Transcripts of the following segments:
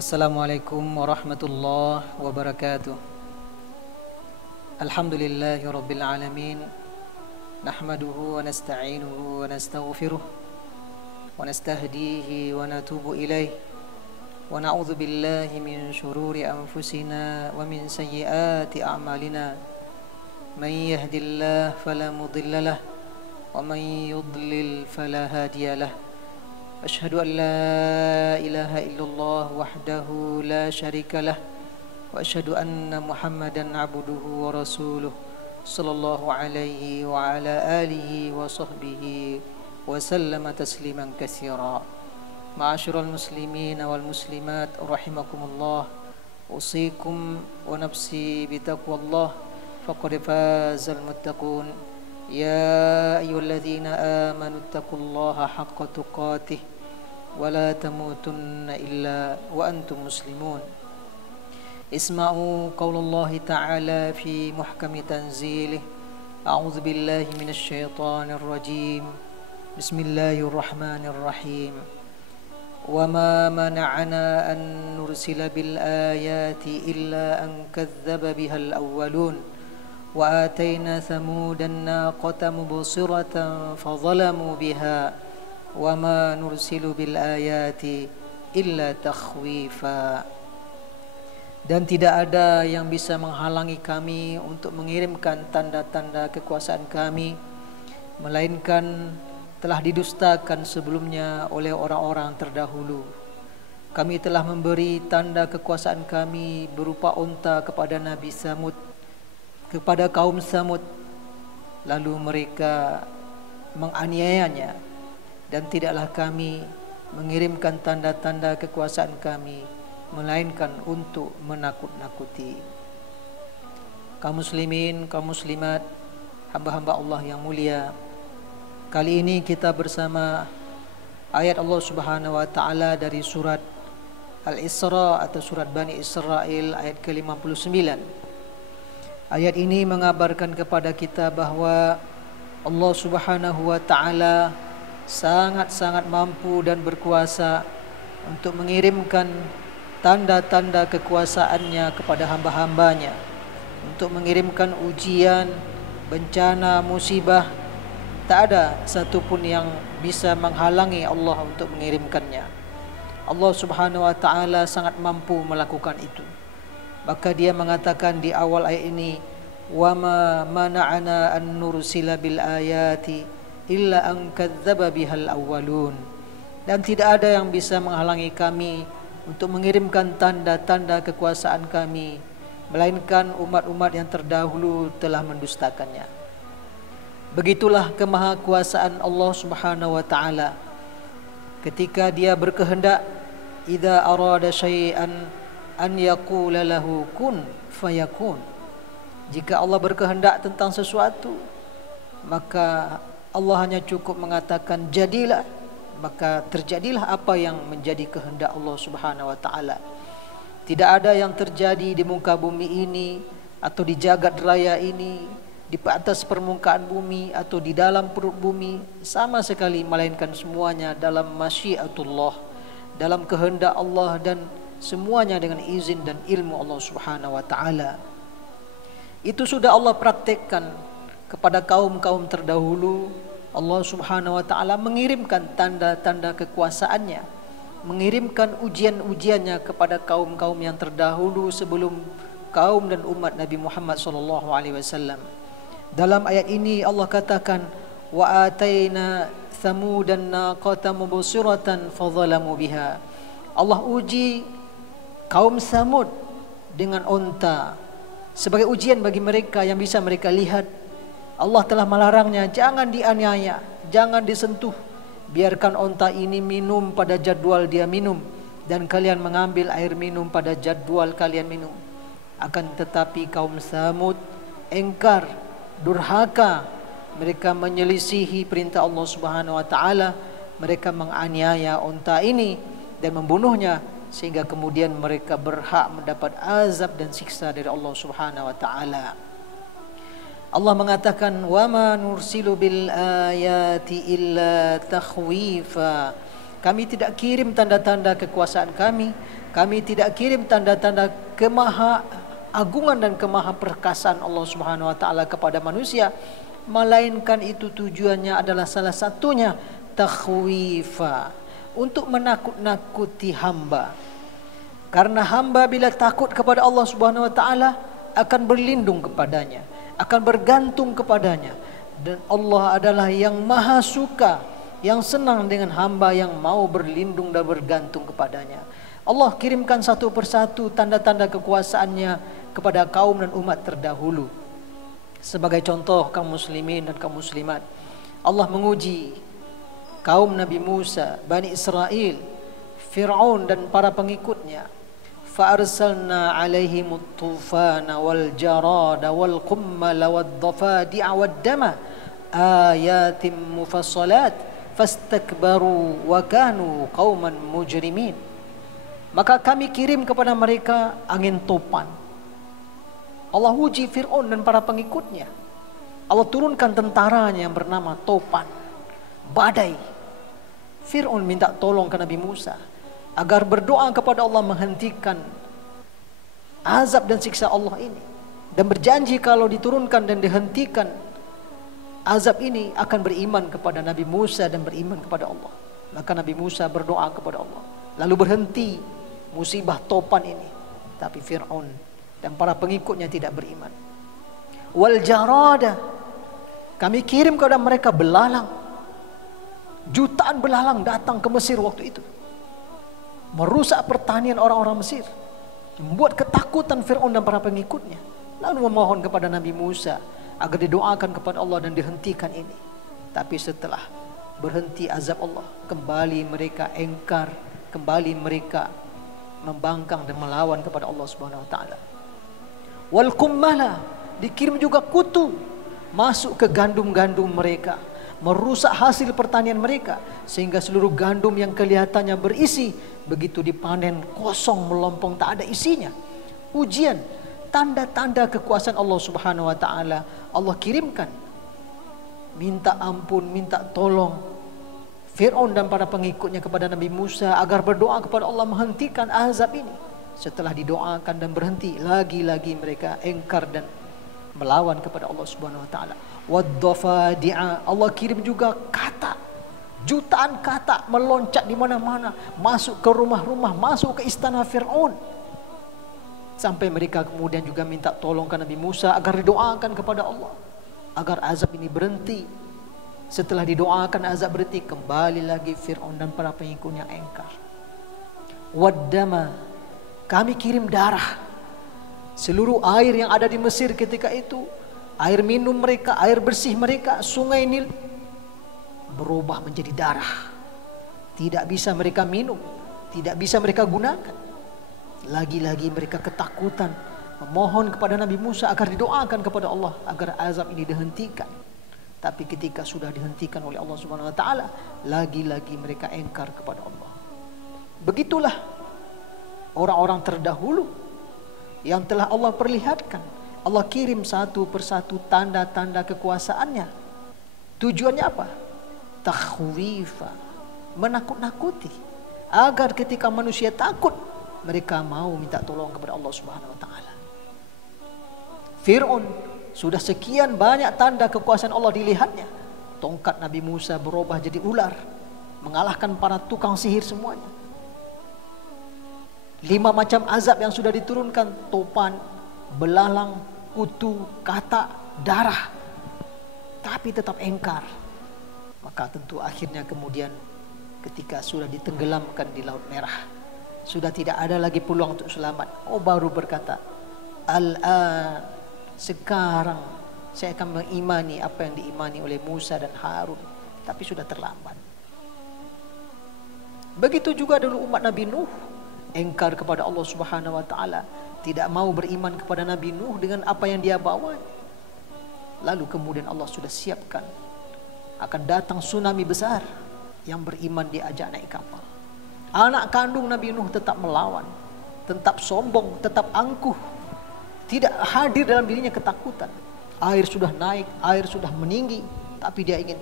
Assalamualaikum warahmatullahi wabarakatuh. Alhamdulillahi rabbil alamin. Nahmaduhu wa nasta'inuhu wa nastaghfiruh wa nastahdihi wa natubu ilaih. Wa na'udzu billahi min shururi anfusina wa min sayyiati a'malina. Man yahdihillahu fala mudilla lahu wa man yudlil fala hadiya lahu. أشهد أن لا إله إلا الله وحده لا شريك له وأشهد أن محمدا عبده ورسوله صلى الله عليه وعلى آله وصحبه وسلم تسليما كثيرا. معاشر المسلمين والمسلمات رحمكم الله، أوصيكم ونفسي بتقوى الله فقد فاز المتقون. يا أيها الذين آمنوا اتقوا الله حق تقاته ولا تموتن إلا وأنتم مسلمون. اسمعوا قول الله تعالى في محكم تنزيله. أعوذ بالله من الشيطان الرجيم. بسم الله الرحمن الرحيم. وما منعنا أن نرسل بالآيات إلا أن كذب بها الأولون وآتينا ثمود الناقة مبصرة فظلموا بها وما نرسل بالآيات إلا تخويفا. Dan tidak ada yang bisa menghalangi kami untuk mengirimkan tanda-tanda kekuasaan kami, melainkan telah didustakan sebelumnya oleh orang-orang terdahulu. Kami telah memberi tanda kekuasaan kami berupa unta kepada Nabi Samud, kepada kaum Samud, lalu mereka menganiayanya, dan tidaklah kami mengirimkan tanda-tanda kekuasaan kami melainkan untuk menakut-nakuti. Kaum muslimin, kaum muslimat, hamba-hamba Allah yang mulia, kali ini kita bersama ayat Allah Subhanahu wa taala dari surat Al-Isra atau surat Bani Israil ayat ke-59. Ayat ini mengabarkan kepada kita bahwa Allah Subhanahu wa taala sangat-sangat mampu dan berkuasa untuk mengirimkan tanda-tanda kekuasaannya kepada hamba-hambanya, untuk mengirimkan ujian, bencana, musibah. Tak ada satupun yang bisa menghalangi Allah untuk mengirimkannya. Allah Subhanahu wa taala sangat mampu melakukan itu. Maka dia mengatakan di awal ayat ini, wa ma mana'ana an nursila bil ayati illa an kadzdzaba bihal awwalun. Dan tidak ada yang bisa menghalangi kami untuk mengirimkan tanda-tanda kekuasaan kami, melainkan umat-umat yang terdahulu telah mendustakannya. Begitulah kemahakuasaan Allah Subhanahu wa taala. Ketika dia berkehendak, idza arada syai'an an yaqula lahu kun fayakun. Jika Allah berkehendak tentang sesuatu, maka Allah hanya cukup mengatakan jadilah, maka terjadilah apa yang menjadi kehendak Allah Subhanahu wa taala. Tidak ada yang terjadi di muka bumi ini atau di jagat raya ini, di atas permukaan bumi atau di dalam perut bumi sama sekali, melainkan semuanya dalam masyiatullah, dalam kehendak Allah, dan semuanya dengan izin dan ilmu Allah Subhanahu wa taala. Itu sudah Allah praktekkan kepada kaum-kaum terdahulu. Allah Subhanahu wa taala mengirimkan tanda-tanda kekuasaannya, mengirimkan ujian-ujiannya kepada kaum-kaum yang terdahulu sebelum kaum dan umat Nabi Muhammad sallallahu alaihi wasallam. Dalam ayat ini Allah katakan, wa ataina thamudan naqata mubsiratan fadzalamu biha. Allah uji kaum Samud dengan unta sebagai ujian bagi mereka yang bisa mereka lihat. Allah telah melarangnya, jangan dianiaya, jangan disentuh. Biarkan unta ini minum pada jadwal dia minum, dan kalian mengambil air minum pada jadwal kalian minum. Akan tetapi kaum Samud engkar, durhaka, mereka menyelisihi perintah Allah Subhanahu wa taala. Mereka menganiaya unta ini dan membunuhnya, sehingga kemudian mereka berhak mendapat azab dan siksa dari Allah Subhanahu wa taala. Allah mengatakan, wa ma nursilu bil ayati illa takhwifa. Kami tidak kirim tanda-tanda kekuasaan kami, kami tidak kirim tanda-tanda kemaha-agungan dan kemaha-perkasaan Allah Subhanahu wa taala kepada manusia, melainkan itu tujuannya adalah salah satunya takhwifa, untuk menakut-nakuti hamba. Karena hamba bila takut kepada Allah Subhanahu wa taala akan berlindung kepadanya, akan bergantung kepadanya, dan Allah adalah yang maha suka, yang senang dengan hamba yang mau berlindung dan bergantung kepadanya. Allah kirimkan satu persatu tanda-tanda kekuasaannya kepada kaum dan umat terdahulu. Sebagai contoh kaum muslimin dan kaum muslimat, Allah menguji kaum Nabi Musa, Bani Israel, Fir'aun dan para pengikutnya. Fa'arsalna alaihimut tufana wal jarada wal qummala wad dhafadi'a wad dama ayatim mufassalat fastakbaru wa kanu qauman mujrimin. Maka kami kirim kepada mereka angin topan. Allah uji Fir'aun dan para pengikutnya. Allah turunkan tentaranya yang bernama topan, badai. Fir'aun minta tolong ke Nabi Musa agar berdoa kepada Allah menghentikan azab dan siksa Allah ini, dan berjanji kalau diturunkan dan dihentikan azab ini akan beriman kepada Nabi Musa dan beriman kepada Allah. Maka Nabi Musa berdoa kepada Allah, lalu berhenti musibah topan ini. Tapi Fir'aun dan para pengikutnya tidak beriman. Wal jarada, kami kirim kepada mereka belalang. Jutaan belalang datang ke Mesir waktu itu, merusak pertanian orang-orang Mesir, membuat ketakutan Fir'aun dan para pengikutnya. Lalu memohon kepada Nabi Musa agar didoakan kepada Allah dan dihentikan ini. Tapi setelah berhenti azab Allah, kembali mereka engkar, kembali mereka membangkang dan melawan kepada Allah Subhanahu wa taala. Wal kummala, dikirim juga kutu masuk ke gandum-gandum mereka, merusak hasil pertanian mereka, sehingga seluruh gandum yang kelihatannya berisi begitu dipanen kosong melompong, tak ada isinya. Ujian, tanda-tanda kekuasaan Allah Subhanahu wa taala Allah kirimkan. Minta ampun, minta tolong Fir'aun dan para pengikutnya kepada Nabi Musa agar berdoa kepada Allah menghentikan azab ini. Setelah didoakan dan berhenti, lagi-lagi mereka engkar dan melawan kepada Allah Subhanahu wa taala. Wad-dhafadi'a, Allah kirim juga kata, jutaan kata meloncat di mana-mana, masuk ke rumah-rumah, masuk ke istana Fir'aun. Sampai mereka kemudian juga minta tolong ke Nabi Musa agar didoakan kepada Allah agar azab ini berhenti. Setelah didoakan azab berhenti, kembali lagi Fir'aun dan para pengikutnya engkar. Waddama, kami kirim darah. Seluruh air yang ada di Mesir ketika itu, air minum mereka, air bersih mereka, sungai Nil, berubah menjadi darah. Tidak bisa mereka minum, tidak bisa mereka gunakan. Lagi-lagi mereka ketakutan, memohon kepada Nabi Musa agar didoakan kepada Allah agar azab ini dihentikan. Tapi ketika sudah dihentikan oleh Allah Subhanahu wa taala, lagi-lagi mereka engkar kepada Allah. Begitulah orang-orang terdahulu yang telah Allah perlihatkan. Allah kirim satu persatu tanda-tanda kekuasaannya. Tujuannya apa? Takhwifa, menakut-nakuti, agar ketika manusia takut, mereka mau minta tolong kepada Allah Subhanahu wa taala. Fir'aun sudah sekian banyak tanda kekuasaan Allah dilihatnya. Tongkat Nabi Musa berubah jadi ular, mengalahkan para tukang sihir semuanya. 5 macam azab yang sudah diturunkan, topan, belalang, kutu, kata, darah, tapi tetap engkar. Maka tentu akhirnya kemudian ketika sudah ditenggelamkan di Laut Merah, sudah tidak ada lagi peluang untuk selamat. Oh, baru berkata, al-an, sekarang saya akan mengimani apa yang diimani oleh Musa dan Harun. Tapi sudah terlambat. Begitu juga dulu umat Nabi Nuh, engkar kepada Allah Subhanahu wa taala, tidak mau beriman kepada Nabi Nuh dengan apa yang dia bawa. Lalu kemudian Allah sudah siapkan akan datang tsunami besar, yang beriman diajak naik kapal. Anak kandung Nabi Nuh tetap melawan, tetap sombong, tetap angkuh, tidak hadir dalam dirinya ketakutan. Air sudah naik, air sudah meninggi, tapi dia ingin,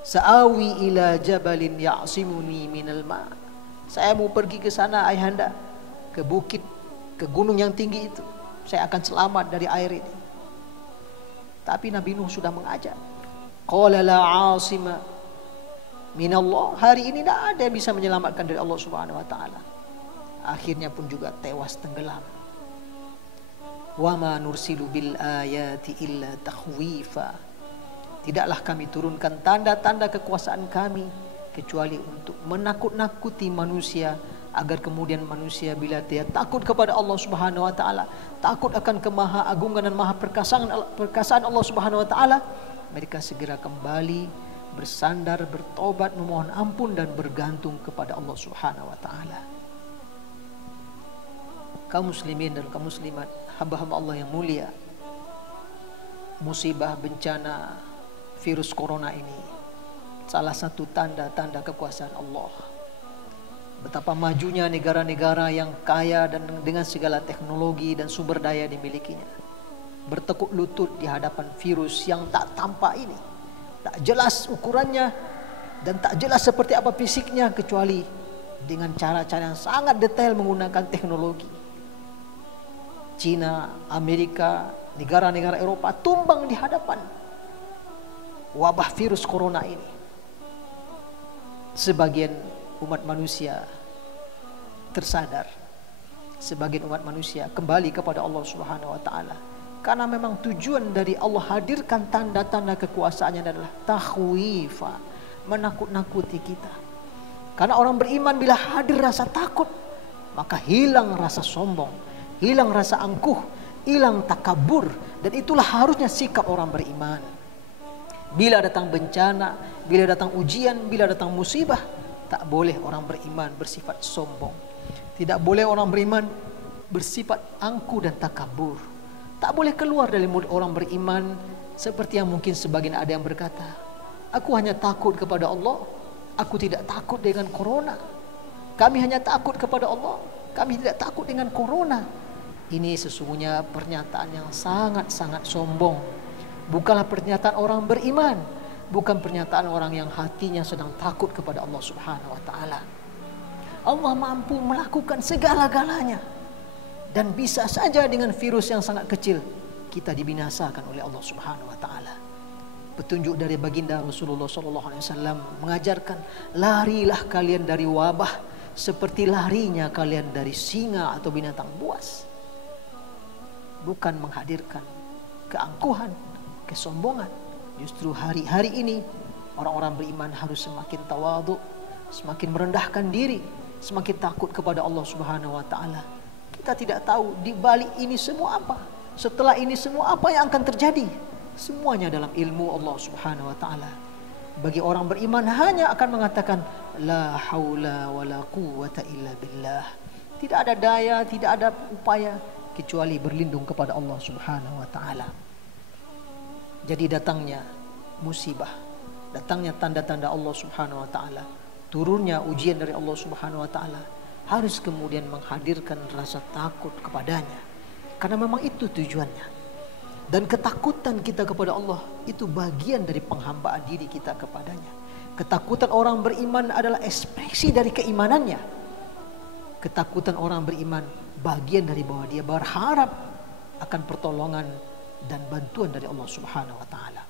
sa'awi ila jabalin ya'simuni minal ma', Saya mau pergi ke sana ayahanda, ke bukit, ke gunung yang tinggi itu. Saya akan selamat dari air ini. Tapi Nabi Nuh sudah mengajak. Qala la asima minallah. Hari ini tidak ada yang bisa menyelamatkan dari Allah Subhanahu wa taala. Akhirnya pun juga tewas tenggelam. Wa ma nursilu bil ayati illa takhwifa. Tidaklah kami turunkan tanda-tanda kekuasaan kami kecuali untuk menakut-nakuti manusia, agar kemudian manusia bila dia takut kepada Allah Subhanahu wa taala, takut akan kemaha-agungan dan maha perkasaan Allah Subhanahu wa taala, mereka segera kembali bersandar, bertobat, memohon ampun dan bergantung kepada Allah Subhanahu wa taala. Kaum muslimin dan kaum muslimat, hamba-hamba Allah yang mulia, musibah bencana virus corona ini salah satu tanda-tanda kekuasaan Allah. Betapa majunya negara-negara yang kaya dan dengan segala teknologi dan sumber daya dimilikinya, bertekuk lutut di hadapan virus yang tak tampak ini, tak jelas ukurannya dan tak jelas seperti apa fisiknya, kecuali dengan cara-cara yang sangat detail menggunakan teknologi. Cina, Amerika, negara-negara Eropa tumbang di hadapan wabah virus corona ini. Sebagian umat manusia tersadar, sebagian umat manusia kembali kepada Allah Subhanahu wa taala, karena memang tujuan dari Allah hadirkan tanda-tanda kekuasaannya adalah takhwifa, menakut-nakuti kita. Karena orang beriman bila hadir rasa takut, maka hilang rasa sombong, hilang rasa angkuh, hilang takabur, dan itulah harusnya sikap orang beriman. Bila datang bencana, bila datang ujian, bila datang musibah, tak boleh orang beriman bersifat sombong. Tidak boleh orang beriman bersifat angkuh dan takabur. Tak boleh keluar dari mulut orang beriman seperti yang mungkin sebagian ada yang berkata, aku hanya takut kepada Allah, aku tidak takut dengan corona. Kami hanya takut kepada Allah, kami tidak takut dengan corona. Ini sesungguhnya pernyataan yang sangat-sangat sombong. Bukanlah pernyataan orang beriman, bukan pernyataan orang yang hatinya sedang takut kepada Allah Subhanahu wa taala. Allah mampu melakukan segala-galanya, dan bisa saja dengan virus yang sangat kecil kita dibinasakan oleh Allah Subhanahu wa taala. Petunjuk dari baginda Rasulullah sallallahu alaihi wasallam mengajarkan, larilah kalian dari wabah seperti larinya kalian dari singa atau binatang buas. Bukan menghadirkan keangkuhan, kesombongan. Justru hari-hari ini orang-orang beriman harus semakin tawadhu, semakin merendahkan diri, semakin takut kepada Allah Subhanahu wa taala. Kita tidak tahu di balik ini semua apa, setelah ini semua apa yang akan terjadi. Semuanya dalam ilmu Allah Subhanahu wa taala. Bagi orang beriman hanya akan mengatakan la haula wala quwwata illa billah. Tidak ada daya, tidak ada upaya kecuali berlindung kepada Allah Subhanahu wa taala. Jadi datangnya musibah, datangnya tanda-tanda Allah Subhanahu wa taala, turunnya ujian dari Allah Subhanahu wa taala harus kemudian menghadirkan rasa takut kepadanya. Karena memang itu tujuannya. Dan ketakutan kita kepada Allah itu bagian dari penghambaan diri kita kepadanya. Ketakutan orang beriman adalah ekspresi dari keimanannya. Ketakutan orang beriman bagian dari bahwa dia berharap akan pertolongan dan bantuan dari Allah Subhanahu wa taala.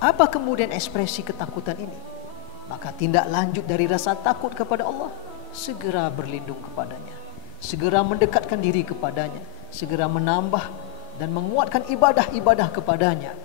Apa kemudian ekspresi ketakutan ini? Maka tindak lanjut dari rasa takut kepada Allah, segera berlindung kepadanya, segera mendekatkan diri kepadanya, segera menambah dan menguatkan ibadah-ibadah kepadanya,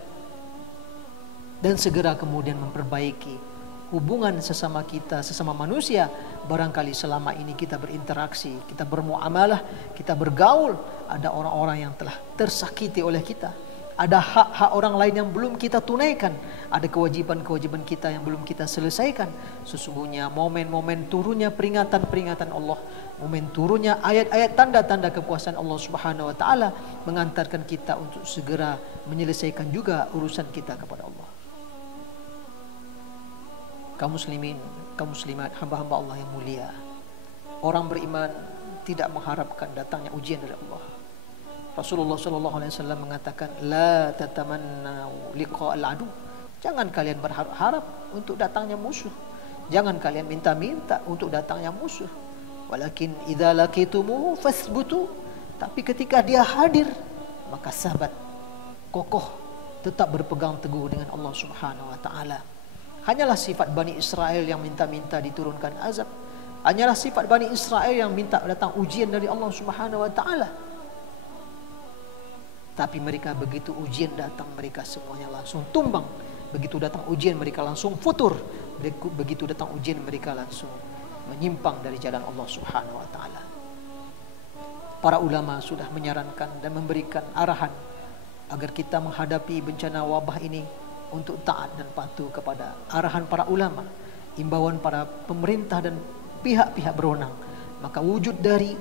dan segera kemudian memperbaiki hubungan sesama kita, sesama manusia. Barangkali selama ini kita berinteraksi, kita bermuamalah, kita bergaul, ada orang-orang yang telah tersakiti oleh kita, ada hak-hak orang lain yang belum kita tunaikan, ada kewajiban-kewajiban kita yang belum kita selesaikan. Sesungguhnya momen-momen turunnya peringatan-peringatan Allah, momen turunnya ayat-ayat tanda-tanda kekuasaan Allah Subhanahu wa taala mengantarkan kita untuk segera menyelesaikan juga urusan kita kepada Allah. Kaum muslimin, kaum muslimat, hamba-hamba Allah yang mulia, orang beriman tidak mengharapkan datangnya ujian dari Allah. Rasulullah sallallahu alaihi wasallam mengatakan, la tatamannu liqa'al adu. Jangan kalian berharap-harap untuk datangnya musuh. Jangan kalian minta-minta untuk datangnya musuh. Walakin idza laqitumuhu fasbutu. Tapi ketika dia hadir, maka sahabat, kokoh, tetap berpegang teguh dengan Allah Subhanahu wa taala. Hanyalah sifat Bani Israel yang minta-minta diturunkan azab. Hanyalah sifat Bani Israel yang minta datang ujian dari Allah Subhanahu wa taala. Tapi mereka begitu ujian datang, mereka semuanya langsung tumbang. Begitu datang ujian, mereka langsung futur. Begitu datang ujian, mereka langsung menyimpang dari jalan Allah Subhanahu wa taala. Para ulama sudah menyarankan dan memberikan arahan agar kita menghadapi bencana wabah ini untuk taat dan patuh kepada arahan para ulama, imbauan para pemerintah dan pihak-pihak berwenang. Maka wujud dari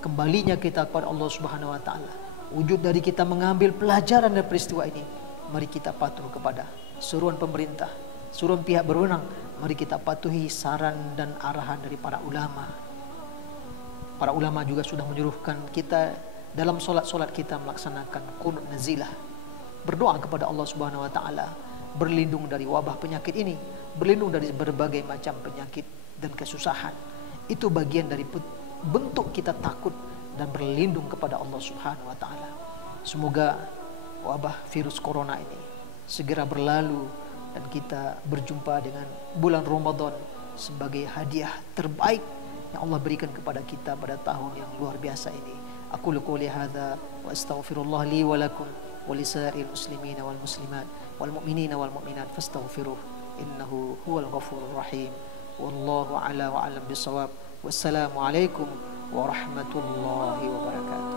kembalinya kita kepada Allah Subhanahu wa taala, wujud dari kita mengambil pelajaran dari peristiwa ini, mari kita patuh kepada seruan pemerintah, seruan pihak berwenang. Mari kita patuhi saran dan arahan dari para ulama. Para ulama juga sudah menyuruhkan kita dalam solat-solat kita melaksanakan qunut nazilah, berdoa kepada Allah Subhanahu wa taala, berlindung dari wabah penyakit ini, berlindung dari berbagai macam penyakit dan kesusahan. Itu bagian dari bentuk kita takut dan berlindung kepada Allah Subhanahu wa taala. Semoga wabah virus corona ini segera berlalu dan kita berjumpa dengan bulan Ramadan sebagai hadiah terbaik yang Allah berikan kepada kita pada tahun yang luar biasa ini. Aku qouli hadza wa astaghfirullah li wa lakum wa lisairil muslimin wal muslimat wal mu'minina wal mu'minat fastaghfiruh innahu huwal ghafurur rahim. Wallahu a'la wa a'lam bissawab. Wassalamu alaikum warahmatullahi wabarakatuh.